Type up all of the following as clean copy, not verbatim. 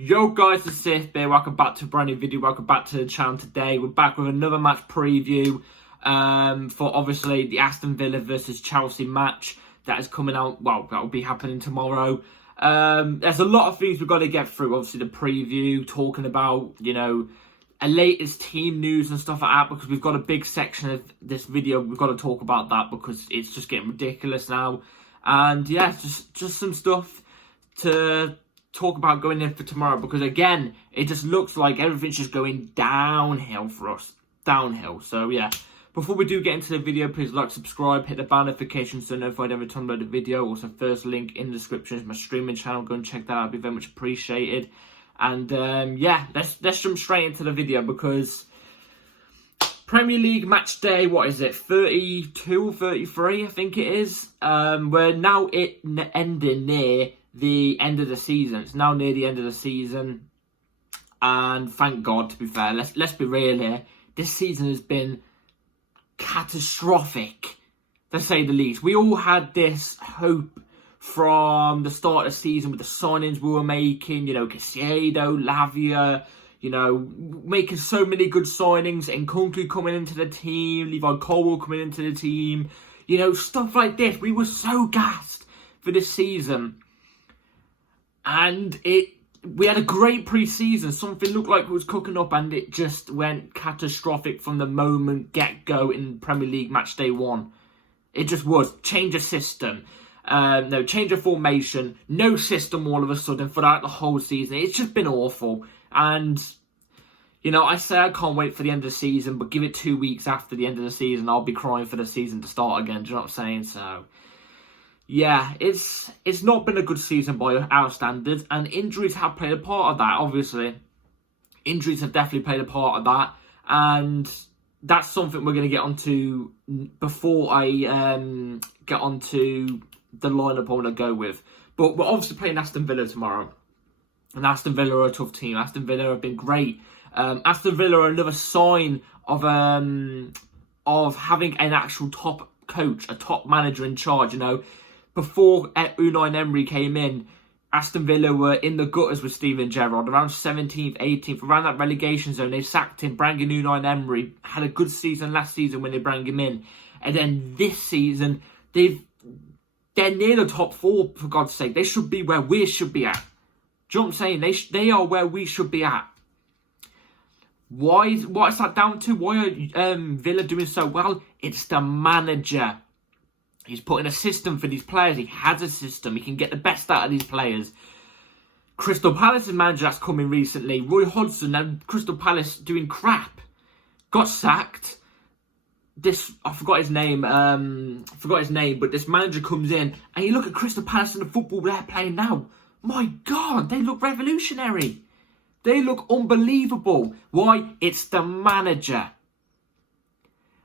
Yo guys, it's Sith here. Welcome back to a brand new video. Welcome back to the channel today. We're back with another match preview for obviously the Aston Villa versus Chelsea match that is coming out. Well, that will be happening tomorrow. There's a lot of things we've got to get through. Obviously the preview, talking about, a latest team news and stuff like that, because we've got a big section of this video. We've got to talk about that because it's just getting ridiculous now. And yeah, just some stuff to talk about going in for tomorrow, because again, it just looks like everything's just going downhill for us. Downhill. So yeah, before we do get into the video, please like, subscribe, hit the bell notification so notified every time I upload a video. Also, first link in the description is my streaming channel. Go and check that out. It'd be very much appreciated. And yeah, let's jump straight into the video, because Premier League match day, what is it, 32, 33, I think it is. We're now ending near the end of the season. It's now near the end of the season, and thank God, to be fair. Let's be real here. This season has been catastrophic, to say the least. We all had this hope from the start of the season with the signings we were making, Caicedo, Lavia, making so many good signings, and Nkunku coming into the team, Levi Colwill coming into the team, stuff like this. We were so gassed for this season. And we had a great pre-season. Something looked like it was cooking up, and it just went catastrophic from the moment get-go in Premier League match day 1. It just was. Change of system. No, change of formation. No system all of a sudden throughout the whole season. It's just been awful. And, I say I can't wait for the end of the season, but give it 2 weeks after the end of the season, I'll be crying for the season to start again. Do you know what I'm saying? So yeah, it's not been a good season by our standards, and injuries have played a part of that, obviously. Injuries have definitely played a part of that, and that's something we're going to get onto before I get onto the lineup I want to go with. But we're obviously playing Aston Villa tomorrow, and Aston Villa are a tough team. Aston Villa have been great. Aston Villa are another sign of having an actual top coach, a top manager in charge, Before Unai Emery came in, Aston Villa were in the gutters with Steven Gerrard, around 17th, 18th, around that relegation zone. They sacked him, brought in Unai Emery, had a good season last season when they brought him in. And then this season, they're near the top 4, for God's sake. They should be where we should be at. Do you know what I'm saying? They are where we should be at. What is that down to? Why are Villa doing so well? It's the manager. He's putting a system for these players. He has a system. He can get the best out of these players. Crystal Palace's manager that's come in recently, Roy Hodgson, and Crystal Palace doing crap. Got sacked. I forgot his name. But this manager comes in, and you look at Crystal Palace and the football they're playing now. My God, they look revolutionary. They look unbelievable. Why? It's the manager.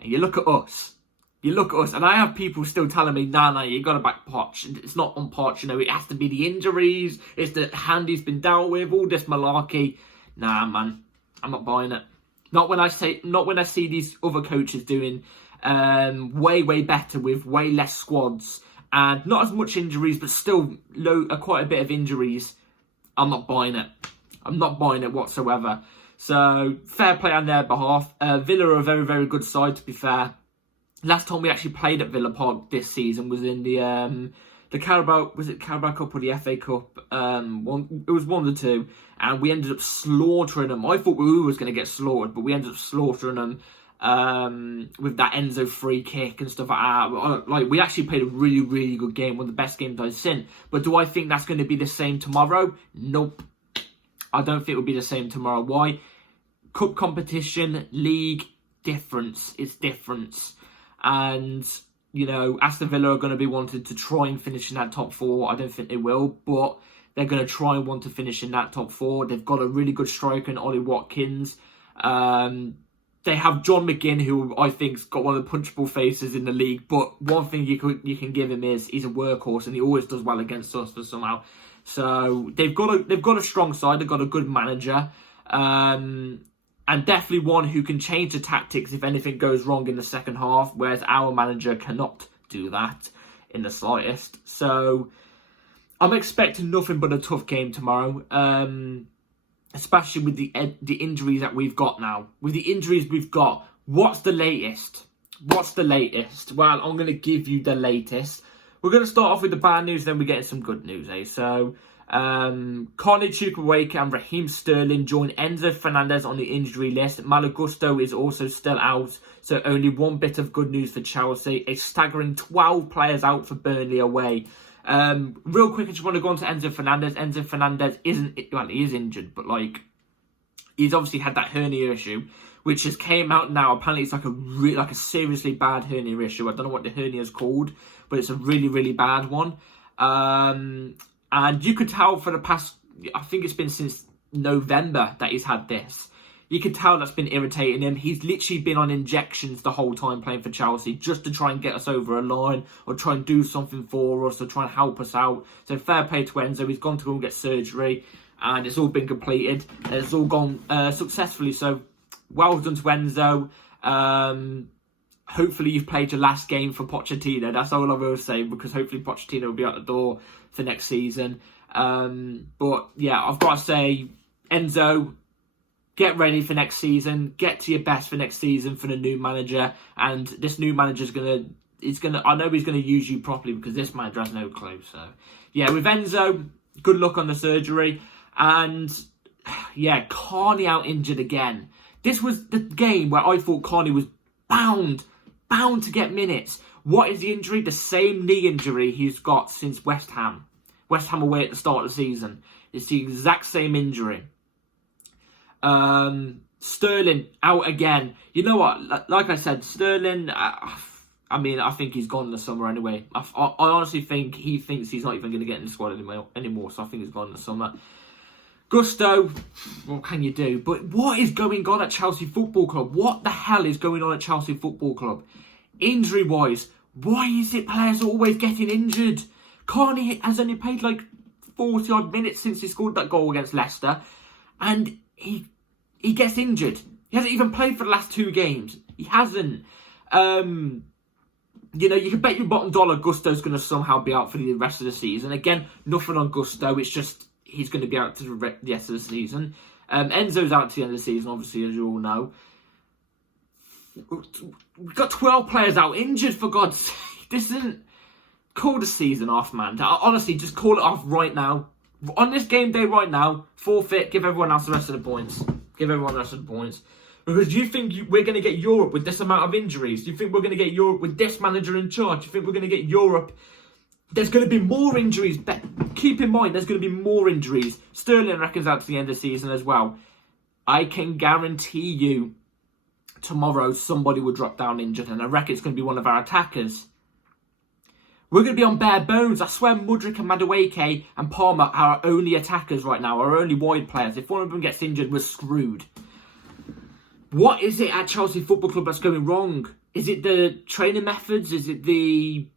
And you look at us. And I have people still telling me, nah, you got to back Poch. It's not on Poch, it has to be the injuries, it's the hand he's been dealt with, all this malarkey. Nah, man, I'm not buying it. Not when I see these other coaches doing way better with way less squads and not as much injuries, but still quite a bit of injuries. I'm not buying it. I'm not buying it whatsoever. So fair play on their behalf. Villa are a very, very good side, to be fair. Last time we actually played at Villa Park this season was in the Carabao, was it Carabao Cup or the FA Cup? It was one of the two, and we ended up slaughtering them. I thought we was going to get slaughtered, but we ended up slaughtering them with that Enzo free kick and stuff like that. We actually played a really, really good game, one of the best games I've seen. But do I think that's going to be the same tomorrow? Nope. I don't think it will be the same tomorrow. Why? Cup competition, league, difference. It's difference. And, Aston Villa are going to be wanting to try and finish in that top 4. I don't think they will, but they're going to try and want to finish in that top 4. They've got a really good striker in Ollie Watkins. They have John McGinn, who I think's got one of the punchable faces in the league. But one thing you can give him is he's a workhorse, and he always does well against us somehow. So they've got a strong side. They've got a good manager. And definitely one who can change the tactics if anything goes wrong in the second half, whereas our manager cannot do that in the slightest. So I'm expecting nothing but a tough game tomorrow. especially with the injuries that we've got now. With the injuries we've got, what's the latest? What's the latest? Well, I'm going to give you the latest. We're going to start off with the bad news, then we're getting some good news, eh? So, Carney Chukwuemeka and Raheem Sterling join Enzo Fernandez on the injury list. Malo Gusto is also still out, so only one bit of good news for Chelsea. A staggering 12 players out for Burnley away. Real quick, I just want to go on to Enzo Fernandez. Enzo Fernandez he is injured, but like, he's obviously had that hernia issue, which has came out now. Apparently, it's like a seriously bad hernia issue. I don't know what the hernia is called, but it's a really, really bad one. And you could tell for the past, I think it's been since November that he's had this. You could tell that's been irritating him. He's literally been on injections the whole time playing for Chelsea, just to try and get us over a line, or try and do something for us, or try and help us out. So fair play to Enzo. He's gone to go and get surgery, and it's all been completed. It's all gone successfully. So well done to Enzo. Hopefully you've played your last game for Pochettino. That's all I will say, because hopefully Pochettino will be out the door for next season. But yeah, I've got to say, Enzo, get ready for next season. Get to your best for next season for the new manager. And this new manager's I know he's gonna use you properly, because this manager has no clue. So yeah, with Enzo, good luck on the surgery. And yeah, Carney out injured again. This was the game where I thought Carney was bound to get minutes. What is the injury? The same knee injury he's got since West Ham. West Ham away at the start of the season. It's the exact same injury. Sterling out again. You know what? Like I said, Sterling, I think he's gone in the summer anyway. I honestly think he thinks he's not even going to get in the squad anymore. So I think he's gone in the summer. Gusto, what can you do? But what is going on at Chelsea Football Club? What the hell is going on at Chelsea Football Club? Injury-wise, why is it players always getting injured? Carney has only played like 40-odd minutes since he scored that goal against Leicester, and he gets injured. He hasn't even played for the last 2 games. He hasn't. You can bet your bottom dollar Gusto's going to somehow be out for the rest of the season. Again, nothing on Gusto. It's just he's going to be out to the rest of the season. Enzo's out to the end of the season, obviously, as you all know. We've got 12 players out injured, for God's sake. This isn't... Call the season off, man. Honestly, just call it off right now. On this game day right now, forfeit, give everyone else the rest of the points. Give everyone the rest of the points. Because you think we're going to get Europe with this amount of injuries? You think we're going to get Europe with this manager in charge? You think we're going to get Europe... There's going to be more injuries. But keep in mind, there's going to be more injuries. Sterling reckons out to the end of the season as well. I can guarantee you tomorrow somebody will drop down injured, and I reckon it's going to be one of our attackers. We're going to be on bare bones. I swear Mudryk and Madueke and Palmer are our only attackers right now, our only wide players. If one of them gets injured, we're screwed. What is it at Chelsea Football Club that's going wrong? Is it the training methods? Is it the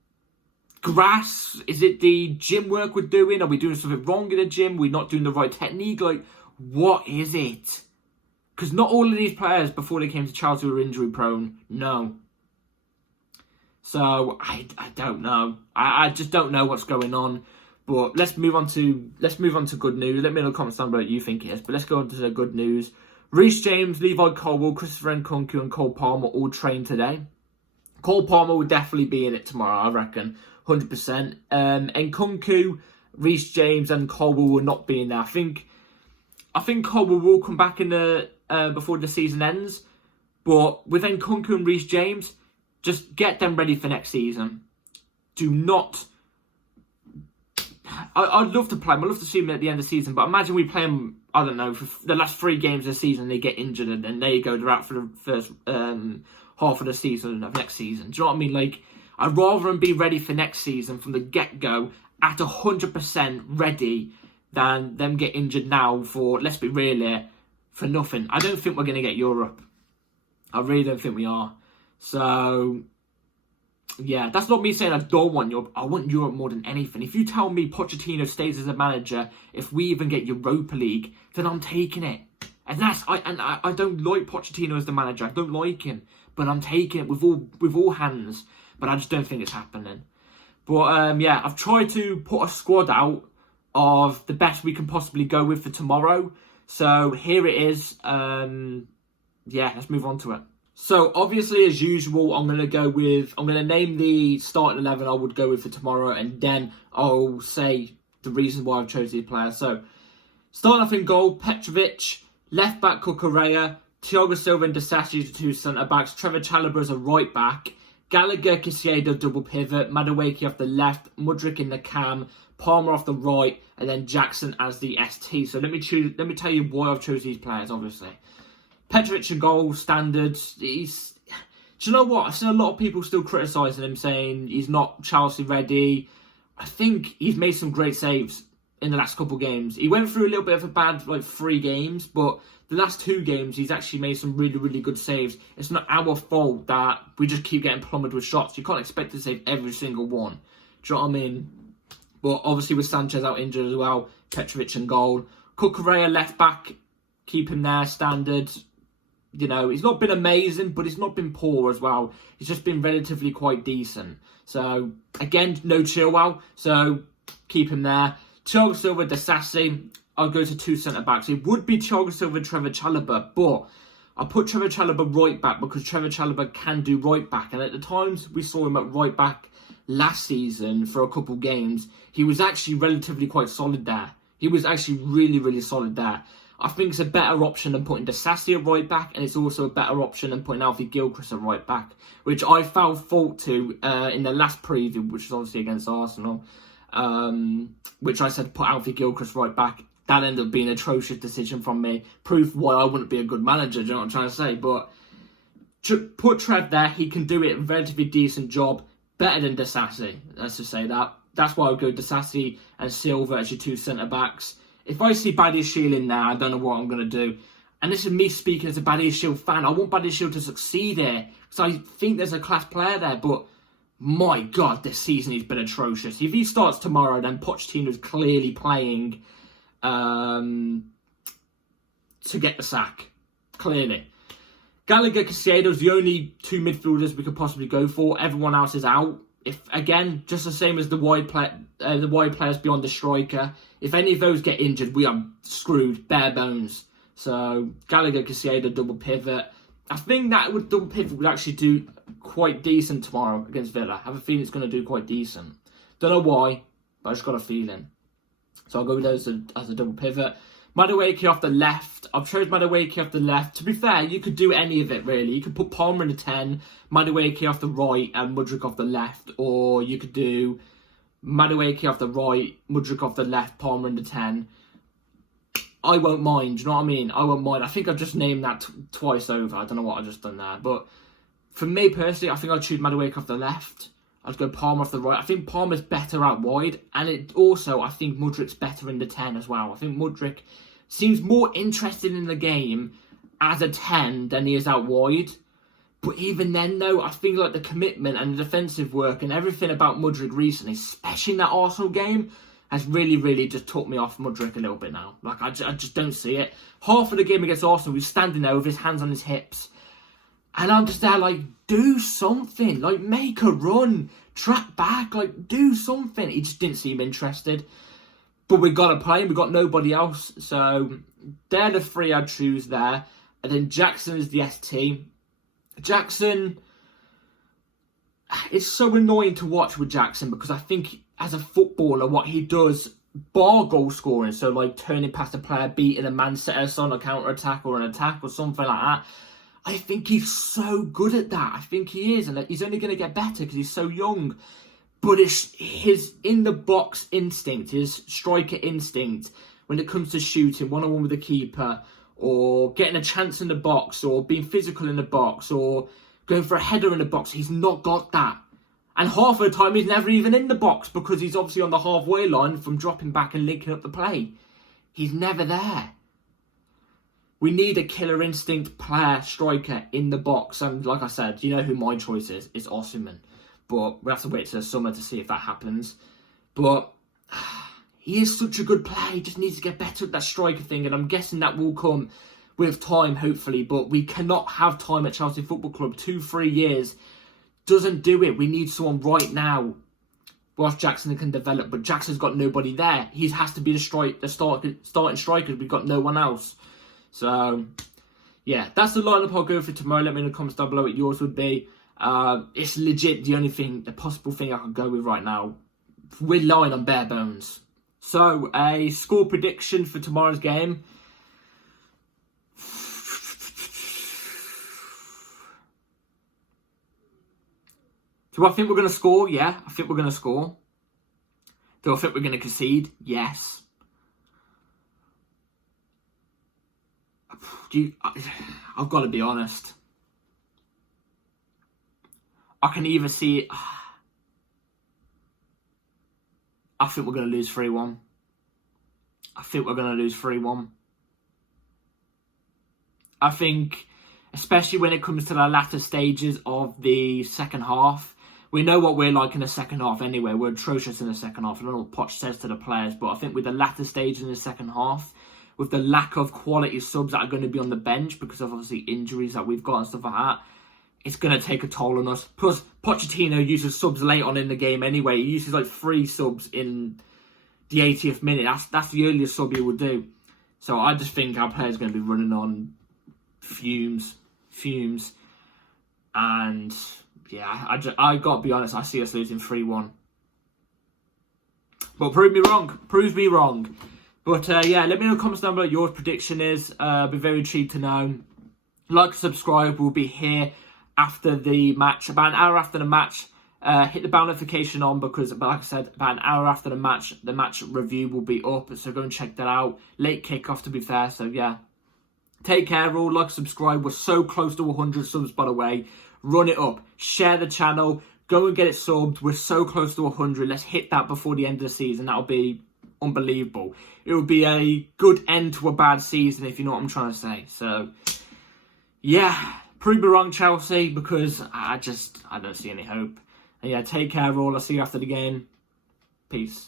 grass? Is it the gym work we're doing? Are we doing something wrong in the gym? We're not doing the right technique? Like, what is it? Because not all of these players before they came to Chelsea were injury prone. No. So I don't know. I just don't know what's going on. But let's move on to good news. Let me know in the comments down below what you think it is. But let's go on to the good news. Reece James, Levi Colwill, Christopher Nkunku and Cole Palmer all trained today. Cole Palmer will definitely be in it tomorrow, I reckon. 100%. Nkunku, Reece James and Colwill will not be in there. I think Colwill will come back in the before the season ends. But with Nkunku and Reece James, just get them ready for next season. Do not... I'd love to play them. I'd love to see them at the end of the season. But imagine we play them, I don't know, for the last 3 games of the season, they get injured, and then there you go, they're out for the first half of the season of next season. Do you know what I mean? Like, I'd rather them be ready for next season from the get-go at 100% ready than them get injured now for, let's be real here, for nothing. I don't think we're going to get Europe. I really don't think we are. So, yeah, that's not me saying I don't want Europe. I want Europe more than anything. If you tell me Pochettino stays as a manager, if we even get Europa League, then I'm taking it. And I don't like Pochettino as the manager. I don't like him, but I'm taking it with all hands. But I just don't think it's happening. But yeah, I've tried to put a squad out of the best we can possibly go with for tomorrow. So here it is. Yeah, let's move on to it. So obviously, as usual, I'm going to name the starting 11 I would go with for tomorrow, and then I'll say the reason why I've chosen these players. So starting off in goal, Petrovic, left back Cucurella, Thiago Silva and Disasi to 2 centre backs, Trevor Chalobah as a right back, Gallagher, Caicedo double pivot, Madueke off the left, Mudryk in the cam, Palmer off the right, and then Jackson as the ST. So let me tell you why I've chosen these players. Obviously, Petrovic in goal, standard. Do you know what? I've seen a lot of people still criticising him, saying he's not Chelsea ready. I think he's made some great saves in the last couple of games. He went through a little bit of a bad 3 games, but the last 2 games he's actually made some really, really good saves. It's not our fault that we just keep getting plummeted with shots. You can't expect to save every single one. Do you know what I mean? But obviously with Sanchez out injured as well, Petrovic in goal. Cucurella left back, keep him there, standard. You know, he's not been amazing, but he's not been poor as well. He's just been relatively quite decent. So, again, no Chilwell, so keep him there. Thiago Silva, Disasi, I'll go to 2 centre-backs. It would be Thiago Silva, Trevor Chalobah, but I put Trevor Chalobah right back because Trevor Chalobah can do right back. And at the times we saw him at right back last season for a couple games, he was actually relatively quite solid there. He was actually really, really solid there. I think it's a better option than putting Disasi at right back, and it's also a better option than putting Alfie Gilchrist at right back, which I found fault to in the last preview, which was obviously against Arsenal, which I said put Alfie Gilchrist right back. That ended up being an atrocious decision from me. Proof why I wouldn't be a good manager, do you know what I'm trying to say? But put Trev there, he can do it a relatively decent job, better than Disasi, let's just say that. That's why I would go Disasi and Silva as your 2 centre-backs. If I see Badiashile in there, I don't know what I'm going to do. And this is me speaking as a Badiashile fan. I want Badiashile to succeed here, because I think there's a class player there, but my God, this season he's been atrocious. If he starts tomorrow, then Pochettino's clearly playing to get the sack. Clearly. Gallagher, Caicedo's the only 2 midfielders we could possibly go for. Everyone else is out. If again, just the same as the wide players beyond the striker. If any of those get injured, we are screwed, bare bones. So Gallagher, Caicedo, double pivot. I think that double pivot would actually do quite decent tomorrow against Villa. I have a feeling it's going to do quite decent. Don't know why, but I just got a feeling. So I'll go with those as a double pivot. Madueke off the left. I've chosen Madueke off the left. To be fair, you could do any of it, really. You could put Palmer in the 10, Madueke off the right, and Mudryk off the left. Or you could do Madueke off the right, Mudryk off the left, Palmer in the 10. I won't mind, do you know what I mean? I won't mind. I think I've just named that twice over. I don't know what I've just done there. But for me, personally, I think I'd choose Madueke off the left. I'd go Palmer off the right. I think Palmer's better out wide. And it also, I think Mudryk's better in the 10 as well. I think Mudryk seems more interested in the game as a 10 than he is out wide. But even then, though, I think like the commitment and the defensive work and everything about Mudryk recently, especially in that Arsenal game, has really, really just took me off Mudryk a little bit now. Like, I just don't see it. Half of the game against Arsenal, he was standing there with his hands on his hips. And I'm just there like, do something. Like, make a run. Track back. Like, do something. He just didn't seem interested. But we got to play. We got nobody else. So, they're the 3 I'd choose there. And then Jackson is the ST. Jackson, it's so annoying to watch with Jackson because I think as a footballer, what he does, bar goal scoring, so like turning past a player, beating a man, set us on a counter-attack or an attack or something like that, I think he's so good at that. I think he is, and he's only going to get better because he's so young. But it's his in-the-box instinct, his striker instinct, when it comes to shooting one-on-one with the keeper, or getting a chance in the box, or being physical in the box, or going for a header in the box. He's not got that. And half of the time, he's never even in the box because he's obviously on the halfway line from dropping back and linking up the play. He's never there. We need a killer instinct player, striker in the box. And like I said, you know who my choice is. It's Osimhen. But we have to wait till the summer to see if that happens. But he is such a good player. He just needs to get better at that striker thing. And I'm guessing that will come with time, hopefully. But we cannot have time at Chelsea Football Club. 2-3 years doesn't do it. We need someone right now. Ross Jackson can develop, but Jackson's got nobody there. He has to be the starting striker. We've got no one else. So, yeah, that's the lineup I'll go for tomorrow. Let me know in the comments down below what yours would be. It's legit the possible thing I can go with right now. We're lying on bare bones. So, a score prediction for tomorrow's game. Do I think we're going to score? Yeah, I think we're going to score. Do I think we're going to concede? Yes. I've got to be honest. I can either see it. I think we're going to lose 3-1. I think we're going to lose 3-1. I think, especially when it comes to the latter stages of the second half, we know what we're like in the second half anyway. We're atrocious in the second half. I don't know what Poch says to the players, but I think with the latter stage in the second half, with the lack of quality subs that are going to be on the bench because of obviously injuries that we've got and stuff like that, it's going to take a toll on us. Plus, Pochettino uses subs late on in the game anyway. He uses like 3 subs in the 80th minute. That's the earliest sub he would do. So I just think our players are going to be running on fumes. And yeah, I got to be honest, I see us losing 3-1. But prove me wrong. But yeah, let me know in the comments down below what your prediction is. Be very intrigued to know. Like, subscribe. We'll be here after the match, about an hour after the match. Hit the bell notification on because, like I said, about an hour after the match review will be up. So go and check that out. Late kickoff, to be fair. So yeah, take care all. Like, subscribe. We're so close to 100 subs, by the way. Run it up. Share the channel. Go and get it subbed. We're so close to 100. Let's hit that before the end of the season. That'll be unbelievable. It would be a good end to a bad season, if you know what I'm trying to say. So yeah, prove me wrong, Chelsea, because I don't see any hope. And yeah, take care all. I'll see you after the game. Peace.